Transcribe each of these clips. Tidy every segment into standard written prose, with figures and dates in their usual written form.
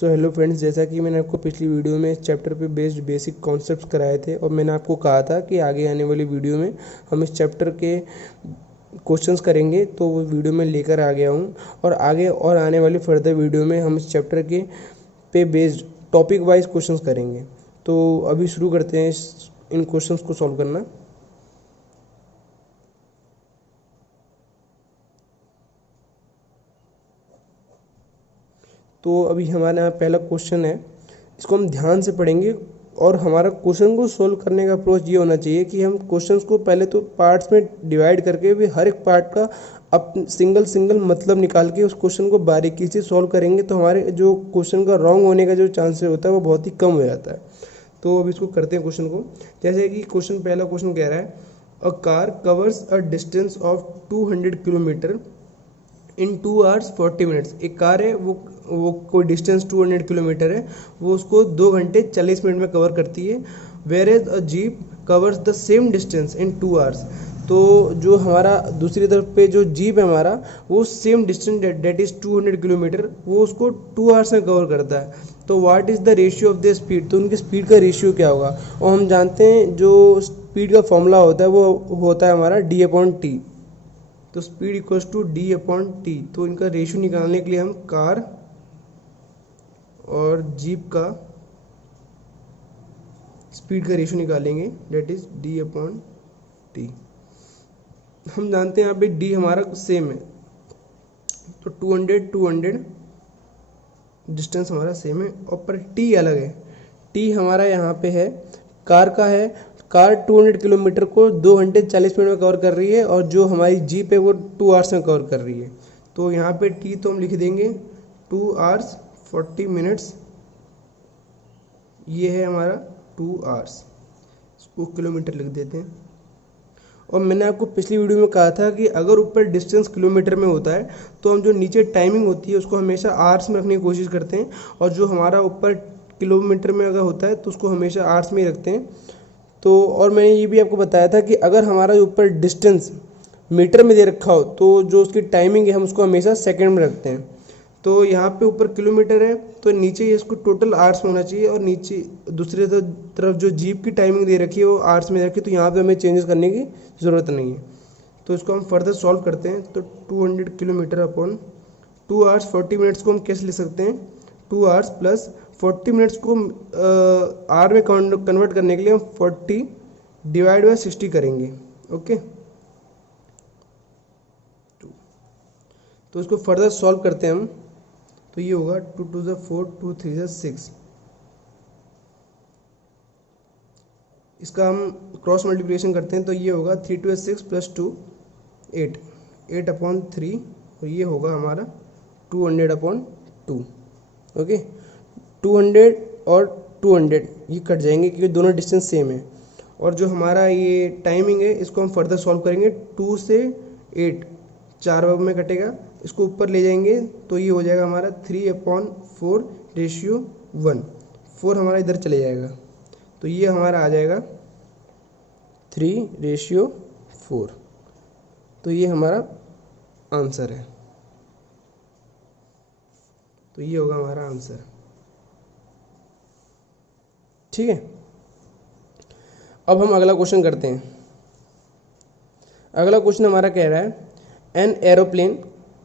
So hello friends, जैसा कि मैंने आपको पिछली वीडियो में इस चैप्टर पे बेस्ड बेसिक कॉन्सेप्ट्स कराए थे और मैंने आपको कहा था कि आगे आने वाली वीडियो में हम इस चैप्टर के क्वेश्चंस करेंगे, तो वो वीडियो में लेकर आ गया हूँ। और आगे और आने वाली फर्दर वीडियो में हम इस चैप्टर के पे बेस्ड टॉपिक वाइज क्वेश्चंस करेंगे। तो अभी शुरू करते हैं इन क्वेश्चंस को सॉल्व करना। तो अभी हमारे यहाँ पहला क्वेश्चन है, इसको हम ध्यान से पढ़ेंगे और हमारा क्वेश्चन को सोल्व करने का अप्रोच ये होना चाहिए कि हम क्वेश्चंस को पहले तो पार्ट्स में डिवाइड करके भी हर एक पार्ट का अब सिंगल मतलब निकाल के उस क्वेश्चन को बारीकी से सॉल्व करेंगे, तो हमारे जो क्वेश्चन का रॉन्ग होने का जो चांसेस होता है वो बहुत ही कम हो जाता है। तो अब इसको करते हैं क्वेश्चन को। जैसे कि पहला क्वेश्चन कह रहा है, a car covers a distance of 200 kilometre in 2 hours 40 minutes। एक कार है, वो कोई डिस्टेंस 200 किलोमीटर है, वो उसको 2 घंटे 40 मिनट में कवर करती है। Where as a jeep covers the same distance in 2 hours। तो जो हमारा दूसरी तरफ पे जो जीप है हमारा, वो same distance that is 200 kilometre, वो उसको 2 hours में कवर करता है। तो what is the ratio of the speed, तो उनकी स्पीड का रेशियो क्या होगा। और हम जानते हैं जो स्पीड का फॉर्मूला होता है वो होता है हमारा d/t। तो स्पीड इक्वल्स टू d/t। तो इनका रेशियो निकालने के लिए हम कार और जीप का स्पीड का रेशियो निकालेंगे, डेट इज d/t। हम जानते हैं यहाँ पे d हमारा सेम है, तो 200 डिस्टेंस हमारा सेम है, और पर t अलग है। t हमारा यहाँ पे है, कार का है, कार 200 किलोमीटर को 2 घंटे 40 मिनट में कवर कर रही है, और जो हमारी जीप है वो 2 hours में कवर कर रही है। तो यहाँ पे t तो हम लिख देंगे 2 hours 40 minutes, ये है हमारा 2 hours, इसको किलोमीटर लिख देते हैं। और मैंने आपको पिछली वीडियो में कहा था कि अगर ऊपर डिस्टेंस किलोमीटर में होता है तो हम जो नीचे टाइमिंग होती है उसको हमेशा आवर्स में रखने की कोशिश करते हैं, और जो हमारा ऊपर किलोमीटर में अगर होता है तो उसको हमेशा आवर्स में ही रखते हैं। तो और मैंने ये भी आपको बताया था कि अगर हमारा ऊपर डिस्टेंस मीटर में दे रखा हो तो जो उसकी टाइमिंग है हम उसको हमेशा सेकंड में रखते हैं। तो यहाँ पे ऊपर किलोमीटर है तो नीचे ये इसको टोटल आवर्स में होना चाहिए, और नीचे दूसरी तरफ जो जीप की टाइमिंग दे रखी है वो आवर्स में रखी है, तो यहाँ पे हमें चेंजेस करने की ज़रूरत नहीं है। तो इसको हम फर्दर सॉल्व करते हैं। तो 200 किलोमीटर अपॉन 2 hours 40 minutes को हम कैसे लिख सकते हैं, 2 hours प्लस 40 मिनट्स को आर में कन्वर्ट करने के लिए हम 40 डिवाइड बाई 60 करेंगे। ओके, तो इसको फर्दर सॉल्व करते हैं हम। तो ये होगा 2 2 4 2 3 6। इसका हम क्रॉस मल्टीप्लिकेशन करते हैं, तो ये होगा 3 2 6 प्लस 2 8 8/3, और ये होगा हमारा 200/2। ओके, 200 और 200 ये कट जाएंगे क्योंकि दोनों डिस्टेंस सेम है। और जो हमारा ये टाइमिंग है इसको हम फर्दर सॉल्व करेंगे। 2 से 8 4 भाग में कटेगा, इसको ऊपर ले जाएंगे तो ये हो जाएगा हमारा 3/4 रेशियो 1। 4 हमारा इधर चले जाएगा, तो ये हमारा आ जाएगा 3/4। तो ये हमारा आंसर है, तो ये होगा हमारा आंसर। ठीक है, अब हम अगला क्वेश्चन करते हैं। अगला क्वेश्चन हमारा कह रहा है, an aeroplane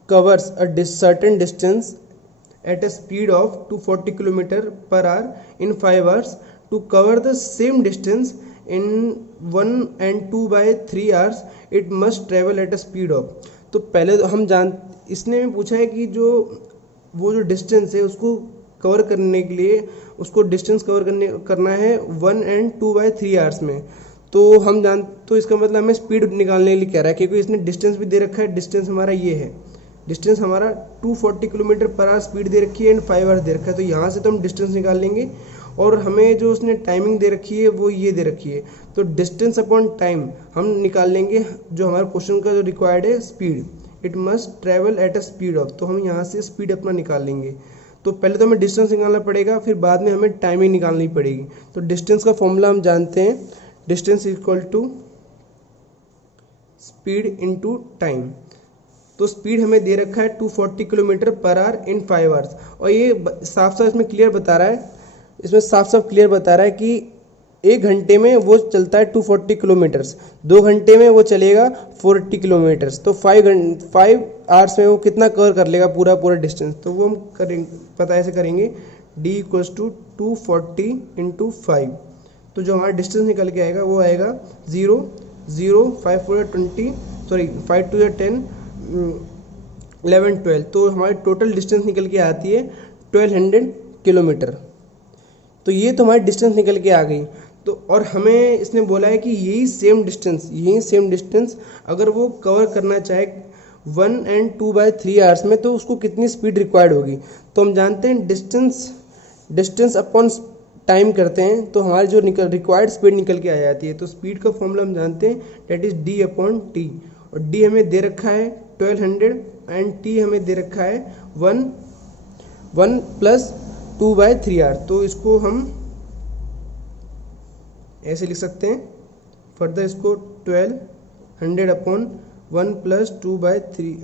covers a certain distance at a speed of 240 km/h in 5 hours. To cover the same distance in 1 and 2/3 hours, it must travel at a speed of। तो पहले तो इसने में पूछा है कि वो जो डिस्टेंस है उसको कवर करने के लिए उसको डिस्टेंस करना है 1 and 2/3 hours में। तो इसका मतलब हमें स्पीड निकालने के लिए कह रहा है, क्योंकि इसने डिस्टेंस भी दे रखा है। डिस्टेंस हमारा ये है, डिस्टेंस हमारा 240 km/h स्पीड दे रखी है एंड 5 hours दे रखा है। तो यहाँ से तो हम डिस्टेंस निकाल लेंगे, और हमें जो उसने टाइमिंग दे रखी है वो ये दे रखी है। तो डिस्टेंस अपॉन टाइम हम निकाल लेंगे, जो हमारे क्वेश्चन का जो रिक्वायर्ड है speed, it must travel eight a speed of. तो हम यहाँ से स्पीड अपना निकाल लेंगे। तो पहले तो हमें डिस्टेंस निकालना पड़ेगा, फिर बाद में हमें टाइमिंग निकालनी पड़ेगी। तो डिस्टेंस का फॉर्मूला हम जानते हैं, distance equal to speed into time. तो स्पीड हमें दे रखा है 240 kilometre per our in 5 hours. और ये साफ साफ इसमें क्लियर बता रहा है, इसमें साफ साफ क्लियर बता रहा है कि 1 घंटे में वो चलता है 240 किलोमीटर्स, 2 घंटे में वो चलेगा 40 किलोमीटर्स। तो 5 आवर्स में वो कितना कवर कर लेगा पूरा डिस्टेंस। तो वो हम करेंगे, पता ऐसे करेंगे d = 240 × 5। तो जो हमारा डिस्टेंस निकल के आएगा वो आएगा 0 0 5 4 20 सॉरी 5 2 10 11 12। तो हमारी टोटल डिस्टेंस निकल के आती है 1200 किलोमीटर। तो ये तो हमारी डिस्टेंस निकल के आ गई। तो और हमें इसने बोला है कि यही सेम डिस्टेंस अगर वो कवर करना चाहे 1 और 2/3 आवर्स में, तो उसको कितनी स्पीड रिक्वायर्ड होगी। तो हम जानते हैं डिस्टेंस अपॉन टाइम करते हैं तो हमारी जो रिक्वायर्ड स्पीड निकल के आ जाती है। तो स्पीड का फॉर्मूला हम जानते हैं, डेट इज d/t। और d हमें दे रखा है 1200 एंड t हमें दे रखा है 1 + 2/3 आवर। तो इसको हम ऐसे लिख सकते हैं, फर्दर इसको 1200 अपॉन 1 + 2/3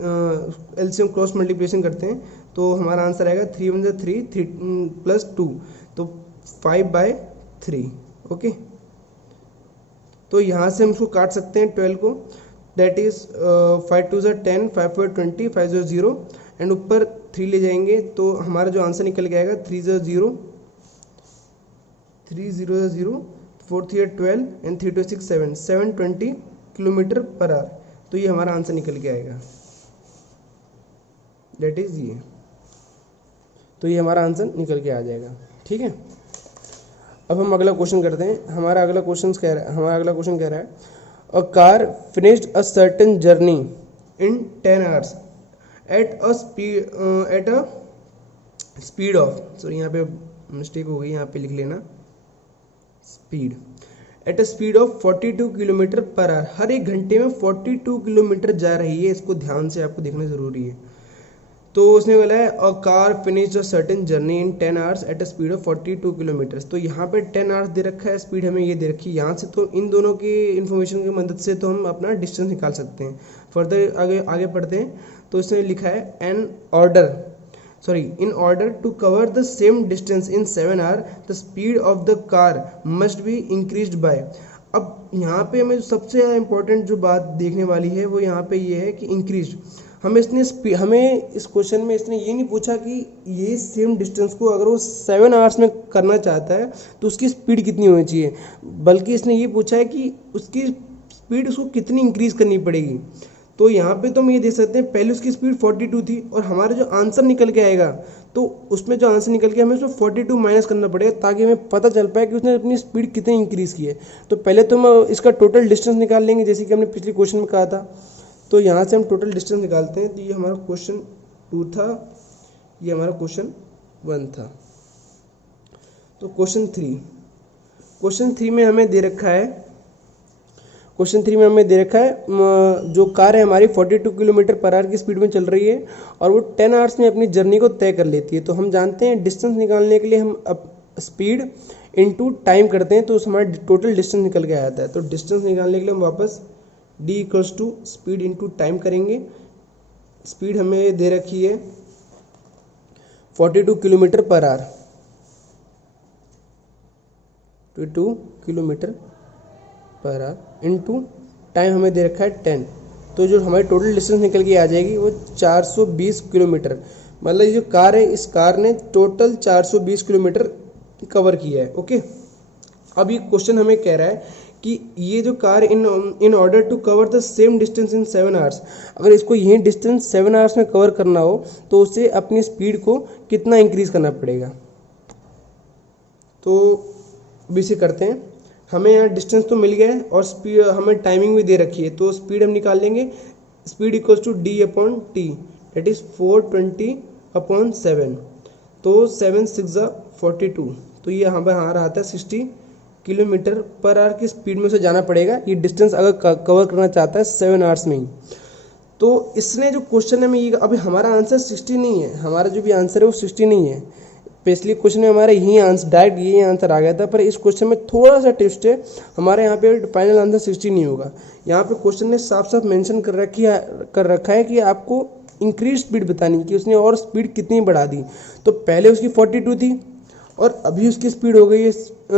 एलसीएम क्रॉस मल्टीप्लिकेशन करते हैं तो हमारा आंसर आएगा 3 × 1 3 3 + 2 तो 5/3। ओके, तो यहाँ से हम इसको काट सकते हैं 12 को, दैट इज 5 2 10 5 4 20 5 0 0 एंड ऊपर 3 ले जाएंगे तो हमारा जो आंसर निकल के आएगा 3 0 0 3 0 0 4 3 12 एंड 3 2 6 7 720 किलोमीटर पर आवर। तो ये हमारा आंसर निकल के आएगा, दैट इज ये। तो ये हमारा आंसर निकल के आ जाएगा। ठीक है, अब हम अगला क्वेश्चन करते हैं। हमारा अगला क्वेश्चन कह रहा है a car finished a certain journey in 10 hours at a speed of, sorry यहाँ पे मिस्टेक हो गई, यहाँ पे लिख लेना speed, at a speed of 42 kilometre per hour. हर एक घंटे में 42 किलोमीटर जा रही है, इसको ध्यान से आपको देखना जरूरी है। तो उसने बोला है a car finish a certain journey in 10 hours at a speed of 42 kilometres. तो यहाँ पे 10 आवर्स दे रखा है, स्पीड हमें ये दे रखी है। यहाँ से तो इन दोनों की इन्फॉर्मेशन की मदद से तो हम अपना डिस्टेंस निकाल सकते हैं। फर्दर आगे पढ़ते हैं। तो इसने लिखा है in order to cover the same distance in 7 hours, the speed of the car must be increased by। अब यहाँ पे हमें सबसे ज़्यादा इम्पोर्टेंट जो बात देखने वाली है वो यहाँ पे ये है कि इंक्रीज। हमें इस क्वेश्चन में इसने ये नहीं पूछा कि ये सेम डिस्टेंस को अगर वो 7 आवर्स में करना चाहता है तो उसकी स्पीड कितनी होनी चाहिए, बल्कि इसने ये पूछा है कि उसकी स्पीड उसको कितनी इंक्रीज करनी पड़ेगी। तो यहाँ पे तो हम ये देख सकते हैं, पहले उसकी स्पीड 42 थी और हमारा जो आंसर निकल के आएगा तो उसमें जो आंसर निकल के हमें उसमें 42 माइनस करना पड़ेगा ताकि हमें पता चल पाए कि उसने अपनी स्पीड कितनी इंक्रीज़ की है। तो पहले तो हम इसका टोटल डिस्टेंस निकाल लेंगे, जैसे कि हमने पिछले क्वेश्चन में कहा था। तो यहाँ से हम टोटल डिस्टेंस निकालते हैं। तो ये हमारा क्वेश्चन 2 था, ये हमारा क्वेश्चन 1 था। तो क्वेश्चन 3 में हमें दे रखा है, जो कार है हमारी 42 किलोमीटर पर आवर की स्पीड में चल रही है और वो 10 आवर्स में अपनी जर्नी को तय कर लेती है। तो हम जानते हैं डिस्टेंस निकालने के लिए हम स्पीड इनटू टाइम करते हैं तो हमारा टोटल डिस्टेंस निकल के आता है। तो डिस्टेंस निकालने के लिए हम वापस d = स्पीड इनटू टाइम करेंगे। स्पीड हमें दे रखी है 42 kilometre per our, 42 kilometre per our into time हमें दे रखा है 10। तो जो हमारी टोटल डिस्टेंस निकल के आ जाएगी वो 420 किलोमीटर। मतलब ये जो कार है, इस कार ने टोटल 420 किलोमीटर कवर किया है। ओके, अब ये क्वेश्चन हमें कह रहा है कि ये जो car in order to cover the same distance in 7 hours, अगर इसको यही डिस्टेंस 7 आवर्स में कवर करना हो तो उसे अपनी स्पीड को कितना इंक्रीज करना पड़ेगा। तो अब इसे करते हैं। हमें यहाँ डिस्टेंस तो मिल गया है और स्पीड हमें टाइमिंग भी दे रखी है। तो स्पीड हम निकाल लेंगे, स्पीड = d/t, दैट इज 420/7। तो 7 6 42, तो ये यहाँ पर हमारा आता है 60 किलोमीटर पर आवर की स्पीड में उसे जाना पड़ेगा। ये डिस्टेंस अगर कवर करना चाहता है 7 आवर्स में ही। तो इसने जो क्वेश्चन है में ये, अभी हमारा आंसर 60 नहीं है, हमारा जो भी आंसर है वो 60 नहीं है। पिछले क्वेश्चन में हमारा यही आंसर, डायरेक्ट यही आंसर आ गया था, पर इस क्वेश्चन में थोड़ा सा ट्विस्ट है, हमारे यहाँ पे फाइनल आंसर 60 नहीं होगा। यहाँ पे क्वेश्चन ने साफ साफ मेंशन कर रखा है कि आपको इंक्रीज स्पीड बतानी है, कि उसने और स्पीड कितनी बढ़ा दी। तो पहले उसकी 42 थी और अभी उसकी स्पीड हो गई है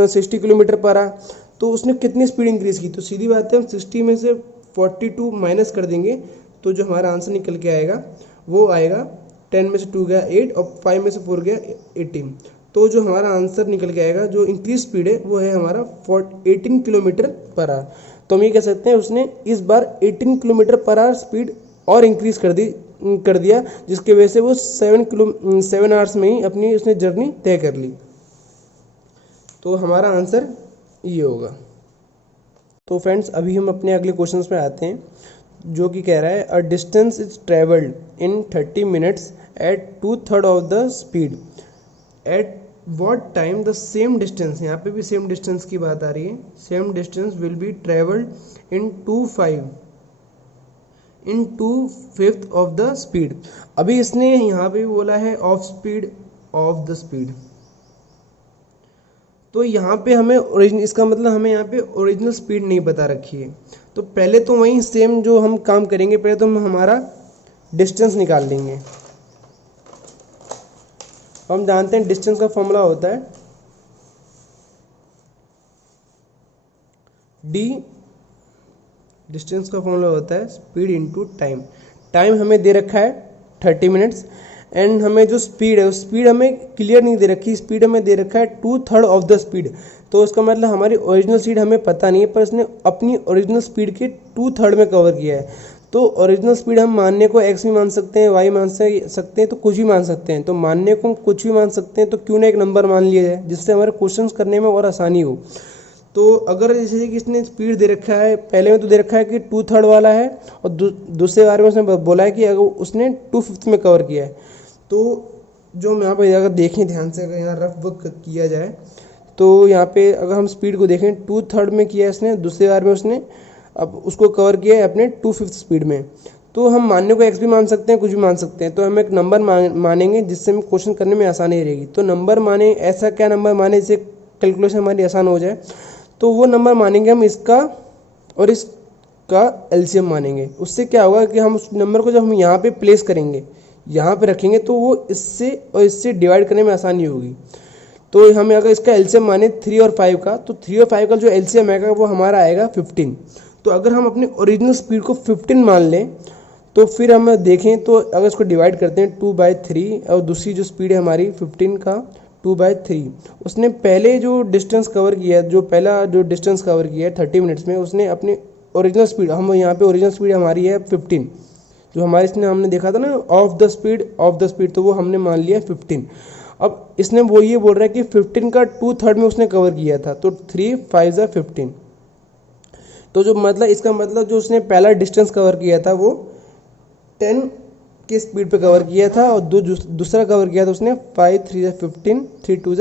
60 किलोमीटर पर आवर, तो उसने कितनी स्पीड इंक्रीज़ की। तो सीधी बात है, हम 60 में से 42 माइनस कर देंगे तो जो हमारा आंसर निकल के आएगा वो आएगा 10 में से 2 गया 8 और 5 में से 4 गया 18। तो जो हमारा आंसर निकल के आएगा, जो इंक्रीज स्पीड है वो है हमारा 18 किलोमीटर पर आवर। तो हम ये कह सकते हैं उसने इस बार 18 किलोमीटर पर आवर स्पीड और इंक्रीज कर दिया, जिसकी वजह से वो 7 आवर्स में ही अपनी उसने जर्नी तय कर ली। तो हमारा आंसर ये होगा। तो फ्रेंड्स, अभी हम अपने अगले क्वेश्चन पे आते हैं, जो कि कह रहा है a distance is travelled in 30 minutes at 2/3 of the speed, at what time the same distance, यहाँ पे भी सेम डिस्टेंस की बात आ रही है, same distance will be travelled in 2/5 of the speed. अभी इसने यहाँ पे बोला है ऑफ द स्पीड, तो यहाँ पे हमें इसका मतलब हमें यहाँ पे ओरिजिनल स्पीड नहीं बता रखी है। तो पहले तो वहीं सेम जो हम काम करेंगे, पहले तो हम हमारा डिस्टेंस निकाल लेंगे। हम जानते हैं डिस्टेंस का फॉर्मूला होता है डिस्टेंस का फॉर्मूला होता है स्पीड इनटू टाइम। टाइम हमें दे रखा है 30 मिनट्स, एंड हमें जो स्पीड है, उस स्पीड हमें क्लियर नहीं दे रखी, स्पीड हमें दे रखा है 2/3 ऑफ द स्पीड। तो उसका मतलब हमारी ओरिजिनल स्पीड हमें पता नहीं है, पर इसने अपनी ओरिजिनल स्पीड के 2/3 में कवर किया है। तो ओरिजिनल स्पीड हम मानने को x भी मान सकते हैं, y मान सकते हैं, तो कुछ भी मान सकते हैं। तो मानने को हम कुछ भी मान सकते हैं, तो क्यों ना एक नंबर मान लिया जाए, जिससे हमारे क्वेश्चंस करने में और आसानी हो। तो अगर जैसे कि इसने स्पीड दे रखा है, पहले में तो दे रखा है कि 2/3 वाला है, और दूसरे बार में उसने बोला है कि अगर उसने 2/5 में कवर किया है। तो जो हम यहाँ पे अगर देखें ध्यान से, अगर यहाँ रफ वर्क किया जाए, तो यहाँ पे अगर हम स्पीड को देखें 2/3 में किया है इसने, दूसरे बार में उसने अब उसको कवर किया है अपने 2/5 स्पीड में। तो हम मानने को x भी मान सकते हैं, कुछ भी मान सकते हैं। तो हम एक नंबर मानेंगे, जिससे हमें क्वेश्चन करने में आसानी रहेगी। तो नंबर माने, ऐसा क्या नंबर माने जिससे कैलकुलेशन हमारी आसान हो जाए। तो वो नंबर मानेंगे हम इसका और इसका एलसीएम मानेंगे। उससे क्या होगा कि हम उस नंबर को जब हम यहाँ पे प्लेस करेंगे, यहाँ पे रखेंगे, तो वो इससे और इससे डिवाइड करने में आसानी होगी। तो हमें अगर इसका एलसीएम माने 3 और 5 का, तो 3 और 5 का जो एलसीएम आएगा वो हमारा आएगा 15। तो अगर हम अपनी ओरिजिनल स्पीड को 15 मान लें, तो फिर हम देखें तो अगर इसको डिवाइड करते हैं 2/3, और दूसरी जो स्पीड है हमारी 15 का 2/3, उसने पहले जो डिस्टेंस कवर किया है, जो पहला जो डिस्टेंस कवर किया है 30 मिनट्स में, उसने अपनी ओरिजिनल स्पीड, हम यहाँ पे ओरिजिनल स्पीड हमारी है 15, जो हमारे इसने हमने देखा था ना ऑफ द स्पीड, तो वो हमने मान लिया 15। अब इसने वो ये बोल रहा है कि 15 का 2/3 में उसने कवर किया था, तो 3 5 15। तो जो मतलब इसका मतलब जो उसने पहला डिस्टेंस कवर किया था वो 10 के स्पीड पे कवर किया था, और दूसरा कवर किया था उसने 5 3 15 3 2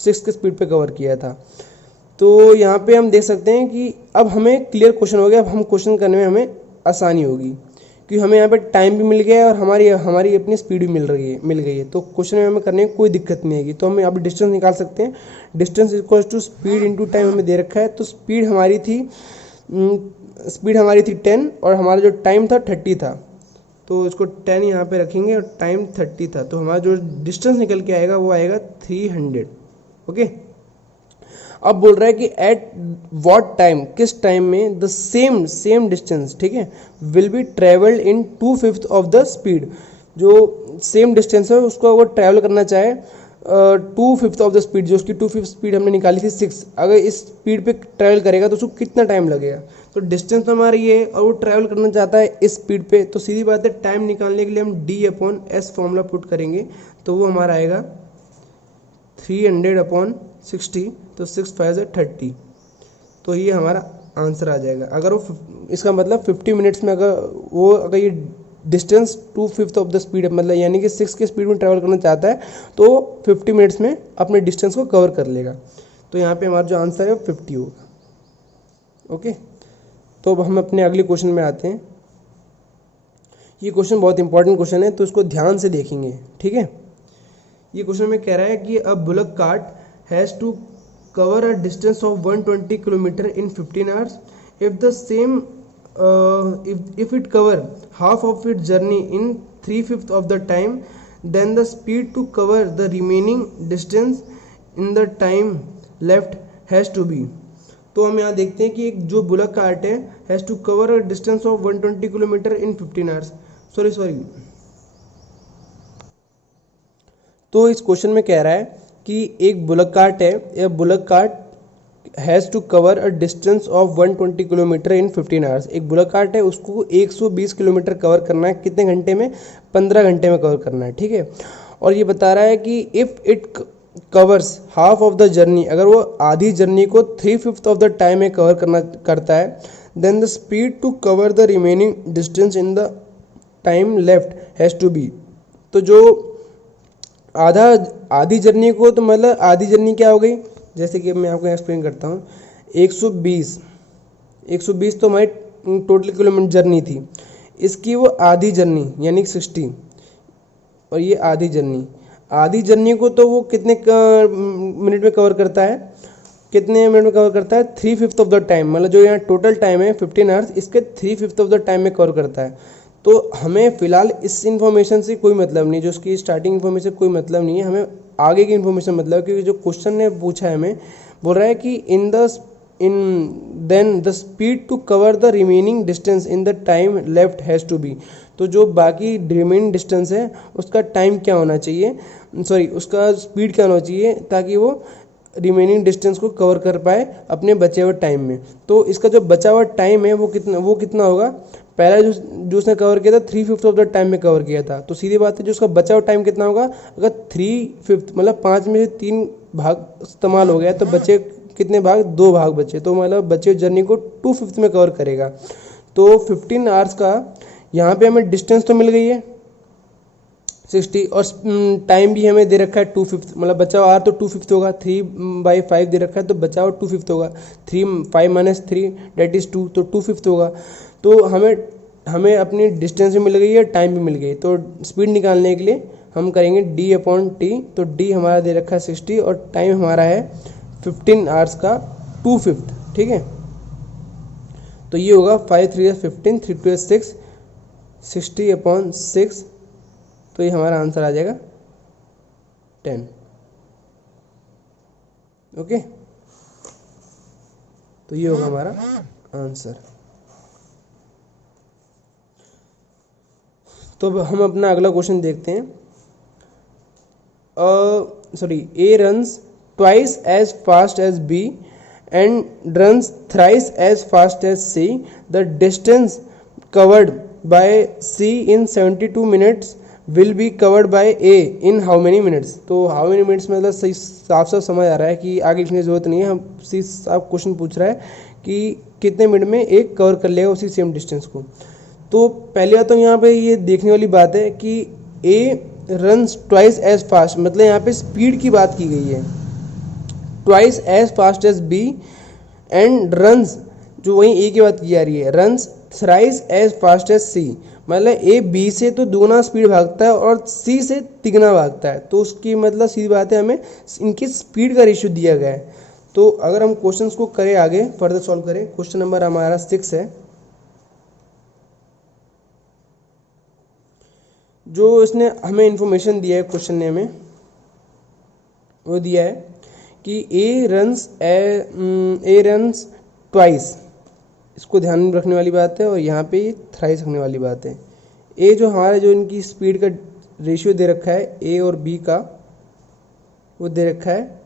6 के स्पीड पे कवर किया था। तो यहाँ पे हम देख सकते हैं कि अब हमें क्लियर क्वेश्चन हो गया, अब हम क्वेश्चन करने में हमें आसानी होगी, क्योंकि हमें यहाँ पे टाइम भी मिल गया है और हमारी अपनी स्पीड भी मिल गई है। तो क्वेश्चन में हमें करने में कोई दिक्कत नहीं आएगी। तो हम यहाँ पे डिस्टेंस निकाल सकते हैं। Distance equal to speed into time हमें दे रखा है। तो स्पीड हमारी थी 10 और हमारा जो टाइम था 30 था। तो इसको 10 यहाँ पे रखेंगे और टाइम 30 था, तो हमारा जो डिस्टेंस निकल के आएगा वो आएगा 300। ओके, अब बोल रहा है कि एट व्हाट टाइम, किस टाइम में द सेम डिस्टेंस, ठीक है, will be travelled in 2/5 of the speed. जो सेम डिस्टेंस है उसको वो ट्रैवल करना चाहे 2/5 ऑफ द स्पीड, जो उसकी 2/5 स्पीड हमने निकाली थी 6, अगर इस स्पीड पे ट्रैवल करेगा तो उसको कितना टाइम लगेगा। तो डिस्टेंस तो हमारी ये है और वो ट्रैवल करना चाहता है इस स्पीड पे, तो सीधी बात है टाइम निकालने के लिए हम D/S फॉर्मूला पुट करेंगे, तो वो हमारा आएगा 300/60, तो 6 5 30। तो ये हमारा आंसर आ जाएगा। अगर वो इसका मतलब 50 मिनट्स में अगर ये डिस्टेंस 2/5 ऑफ द स्पीड है, मतलब यानी कि 6 के स्पीड में ट्रैवल करना चाहता है, तो 50 मिनट्स में अपने डिस्टेंस को कवर कर लेगा। तो यहाँ पे हमारा जो आंसर है वो 50 होगा। ओके, तो अब हम अपने अगले क्वेश्चन में आते हैं। ये क्वेश्चन बहुत इंपॉर्टेंट क्वेश्चन है, तो इसको ध्यान से देखेंगे, ठीक है। ये क्वेश्चन में कह रहा है कि a bullock cart has to cover a distance of 120 kilometer in 15 hours. If the same if it cover half of its journey in 3/5 of the time, then the speed to cover the remaining distance in the time left has to be. तो हम यहाँ देखते हैं कि एक जो bullock cart है has to cover a distance of 120 kilometre in 15 hours. Sorry. तो इस क्वेश्चन में कह रहा है कि एक बुलक कार्ट है, यह bullock cart has to cover a distance of 120 kilometre in 15 hours. एक बुलक कार्ट है, उसको 120 किलोमीटर कवर करना है. कितने घंटे में? 15 घंटे में कवर करना है. ठीक है. और ये बता रहा है कि if it covers half of the journey, अगर वो आधी जर्नी को 3/5 ऑफ द टाइम में कवर करता है, then the speed to cover the remaining distance in the time left has to be. तो जो आधी जर्नी को, तो मतलब आधी जर्नी क्या हो गई, जैसे कि मैं आपको एक्सप्लेन करता हूँ. 120 तो हमारी टोटल किलोमीटर जर्नी थी, इसकी वो आधी जर्नी यानी 60, और ये आधी जर्नी को तो वो कितने मिनट में कवर करता है, 3/5 ऑफ द टाइम. मतलब जो यहाँ टोटल टाइम है 15 आवर्स, इसके 3/5 ऑफ द टाइम में कवर करता है. तो हमें फ़िलहाल इस इन्फॉर्मेशन से कोई मतलब नहीं, जो उसकी स्टार्टिंग इन्फॉर्मेशन कोई मतलब नहीं है, हमें आगे की इन्फॉर्मेशन मतलब, क्योंकि जो क्वेश्चन ने पूछा है हमें, बोल रहा है कि then the speed to cover the remaining distance in the time left has to be. तो जो बाकी रिमेनिंग डिस्टेंस है उसका टाइम क्या होना चाहिए, उसका स्पीड क्या होना चाहिए, ताकि वो रिमेनिंग डिस्टेंस को कवर कर पाए अपने बचे हुए टाइम में. तो इसका जो बचा हुआ टाइम है वो कितना होगा. पहला जो उसने कवर किया था 3/5 ऑफ द टाइम में कवर किया था, तो सीधी बात है जो उसका बचा हुआ टाइम कितना होगा. अगर 3/5 मतलब 5 में से 3 भाग इस्तेमाल हो गया, तो बचे कितने भाग, 2 भाग बचे. तो मतलब बचे जर्नी को 2/5 में कवर करेगा. तो 15 आवर्स का यहाँ पे हमें डिस्टेंस तो मिल गई है 60, और टाइम भी हमें दे रखा है 2/5, मतलब बचा हुआ तो 2/5 होगा. 3/5 दे रखा है, तो बचा हुआ 2/5 होगा. 5 - 3 डेट इज़ 2, तो 2/5 होगा. तो हमें अपनी डिस्टेंस भी मिल गई है, टाइम भी मिल गई. तो स्पीड निकालने के लिए हम करेंगे D/T. तो D हमारा दे रखा है 60, और टाइम हमारा है 15 आवर्स का 2/5. ठीक है. तो ये होगा 5 3 15, 3 2 6, 60/6. तो ये हमारा आंसर आ जाएगा 10. ओके. तो ये होगा हमारा आंसर. तो हम अपना अगला क्वेश्चन देखते हैं. A runs twice as fast as B and runs thrice as fast as C. The distance covered by C in 72 minutes will be covered by A in how many minutes. तो how many minutes मतलब सही साफ समझ आ रहा है कि आगे लिखने की जरूरत नहीं है. हम साफ क्वेश्चन पूछ रहा है कि कितने मिनट में एक कवर कर लेगा उसी सेम डिस्टेंस को. तो पहले बात तो यहाँ पे ये देखने वाली बात है कि A runs twice as fast, मतलब यहाँ पे स्पीड की बात की गई है. Twice as fast as B and runs, जो वहीं A की बात की जा रही है, runs thrice as fast as C. मतलब A B से तो दुगना स्पीड भागता है और C से तिगना भागता है. तो उसकी मतलब सीधी बात है, हमें इनकी स्पीड का रेशियो दिया गया है. तो अगर हम क्वेश्चंस को करें आगे फर्दर सॉल्व करें, क्वेश्चन नंबर हमारा 6 है. जो इसने हमें इंफॉर्मेशन दिया है क्वेश्चन ने हमें, वो दिया है कि A रन्स ट्वाइस. इसको ध्यान में रखने वाली बात है, और यहाँ पे ये थ्राइस रखने वाली बात है. A जो हमारा जो इनकी स्पीड का रेशियो दे रखा है A और B का, वो दे रखा है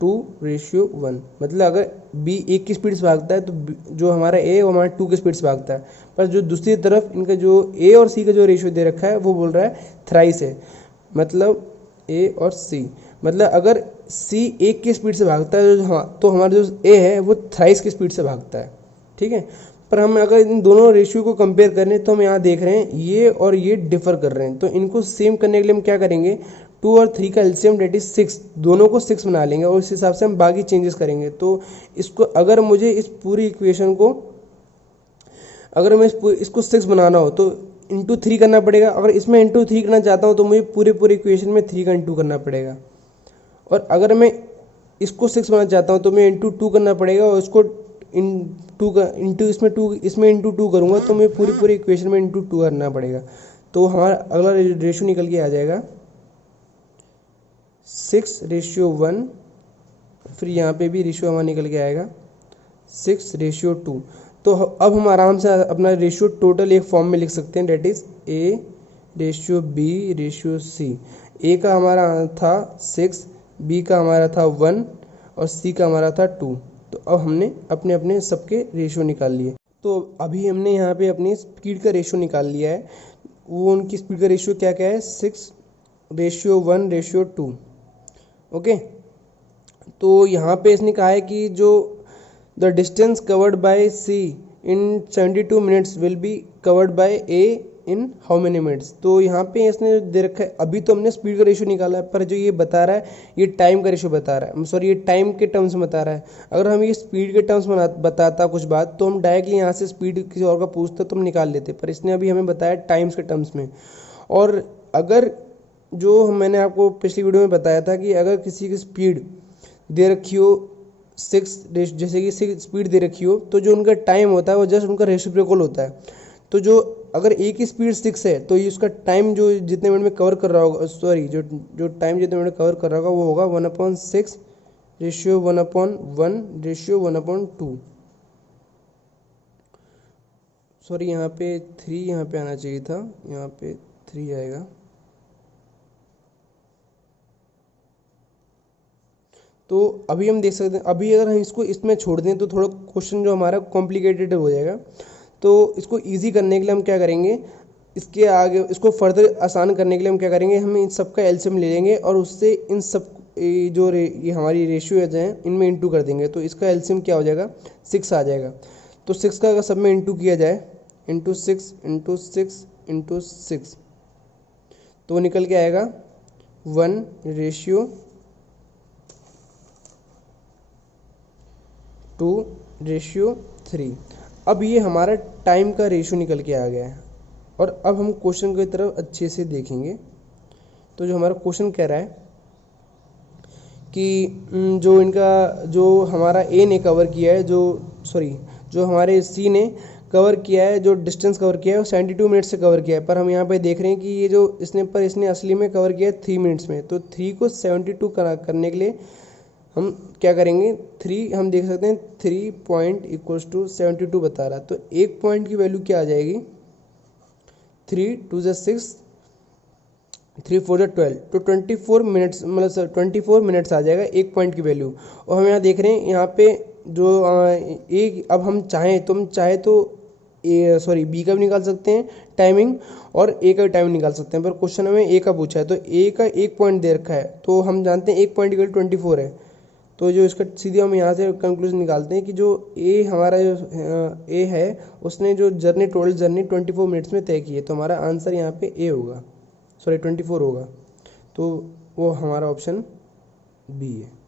2:1. मतलब अगर B 1 की स्पीड से भागता है तो जो हमारा A वो हमारा 2 की स्पीड से भागता है. पर जो दूसरी तरफ इनका जो A और C का जो रेशियो दे रखा है वो बोल रहा है थ्राइस है. मतलब A और C, मतलब अगर C 1 की स्पीड से भागता है तो हमारा जो A है वो थ्राइस की स्पीड से भागता है. ठीक है. पर हम अगर इन दोनों रेशियो को कंपेयर करें तो हम यहाँ देख रहे हैं ये और ये डिफर कर रहे हैं. तो इनको सेम करने के लिए हम क्या करेंगे, 2 और 3 का एलसीएम डेट इज 6, दोनों को 6 बना लेंगे और इस हिसाब से हम बाकी चेंजेस करेंगे. तो इसको अगर मुझे इस पूरी इक्वेशन को, अगर मैं इसको 6 बनाना हो तो इंटू 3 करना पड़ेगा। अगर इसमें इंटू 3 करना चाहता हूँ तो मुझे पूरे इक्वेशन में 3 का इंटू करना पड़ेगा। और अगर मैं इसको 6 बनाना चाहता हूँ तो मैं इंटू 2 करना पड़ेगा, और इसको इसमें इंटू 2 करूँगा तो मैं पूरी इक्वेशन में इंटू 2 करना पड़ेगा। तो हमारा अगला रेशियो निकल के आ जाएगा 6:1। फिर यहाँ पे भी रेशियो हमारा निकल के आएगा 6:2। तो अब हम आराम से अपना रेशियो टोटल एक फॉर्म में लिख सकते हैं, डेट इज A:B:C। ए का हमारा था 6, बी का हमारा था 1 और सी का हमारा था 2। तो अब हमने अपने अपने सबके रेशियो निकाल लिए। तो अभी हमने यहाँ पे अपनी स्पीड का रेशियो निकाल लिया है। वो उनकी स्पीड का रेशियो क्या क्या है, 6:1:2। ओके, तो यहाँ पे इसने कहा है कि जो the distance covered by C in 72 minutes will be covered by A in how many minutes. तो यहाँ पे इसने दे रखा है, अभी तो हमने स्पीड का रेशियो निकाला है, पर जो ये बता रहा है ये टाइम का रेशियो बता रहा है, सॉरी ये टाइम के टर्म्स में बता रहा है। अगर हम ये स्पीड के टर्म्स में बताता कुछ बात तो हम डायरेक्टली यहाँ से स्पीड किसी और का पूछते तो हम निकाल लेते, पर इसने अभी हमें बताया टाइम्स के टर्म्स में। और अगर जो मैंने आपको पिछली वीडियो में बताया था कि अगर किसी की स्पीड दे रखी हो 6, जैसे कि 6 स्पीड दे रखी हो, तो जो उनका टाइम होता है वो जस्ट उनका रेसिप्रोकल होता है। तो जो अगर ए की स्पीड 6 है तो ये उसका टाइम जो जितने मिनट में कवर कर रहा होगा, सॉरी जो टाइम जितने मिनट में कवर कर रहा होगा वो होगा 1/6:1/1/2। सॉरी यहाँ पे 3 यहाँ पे आना चाहिए था, यहाँ पे 3 आएगा। तो अभी हम देख सकते हैं, अभी अगर हम इसको इसमें छोड़ दें तो थोड़ा क्वेश्चन जो हमारा कॉम्प्लिकेटेड हो जाएगा। तो इसको इजी करने के लिए हम क्या करेंगे, इसके आगे इसको फर्दर आसान करने के लिए हम क्या करेंगे, हम इन सब का एलसीएम ले लेंगे और उससे इन सब ये हमारी रेशियो हैं इनमें इंटू कर देंगे। तो इसका एलसीएम क्या हो जाएगा, 6 आ जाएगा। तो 6 का अगर सब में इंटू किया जाए, इंटू 6 तो निकल के आएगा 1:2:3। अब ये हमारा टाइम का रेशियो निकल के आ गया है। और अब हम क्वेश्चन की तरफ अच्छे से देखेंगे। तो जो हमारा क्वेश्चन कह रहा है कि जो हमारा ए ने कवर किया है, जो हमारे सी ने कवर किया है, जो डिस्टेंस कवर किया है वो 72 मिनट से कवर किया है। पर हम यहाँ पे देख रहे हैं कि ये जो इसने असली में कवर किया है 3 मिनट्स में। तो 3 को 72 करने के लिए हम क्या करेंगे, 3 हम देख सकते हैं 3 पॉइंट इक्वल्स टू 72 बता रहा है। तो एक पॉइंट की वैल्यू क्या आ जाएगी, 3 2 6 3 4 12। तो 24 मिनट्स, मतलब 24 मिनट्स आ जाएगा एक पॉइंट की वैल्यू। और हम यहाँ देख रहे हैं यहाँ पे जो एक, अब हम चाहे तो बी का भी निकाल सकते हैं टाइमिंग और ए का भी टाइमिंग निकाल सकते हैं, पर क्वेश्चन हमें ए का पूछा है तो ए का एक पॉइंट दे रखा है। तो हम जानते हैं एक पॉइंट इक्वल 24 है। तो जो इसका सीधे हम यहाँ से कंक्लूजन निकालते हैं कि जो ए हमारा जो ए है उसने जो टोटल जर्नी 24 मिनट्स में तय की है। तो हमारा आंसर यहाँ पे ए होगा, 24 होगा। तो वो हमारा ऑप्शन बी है।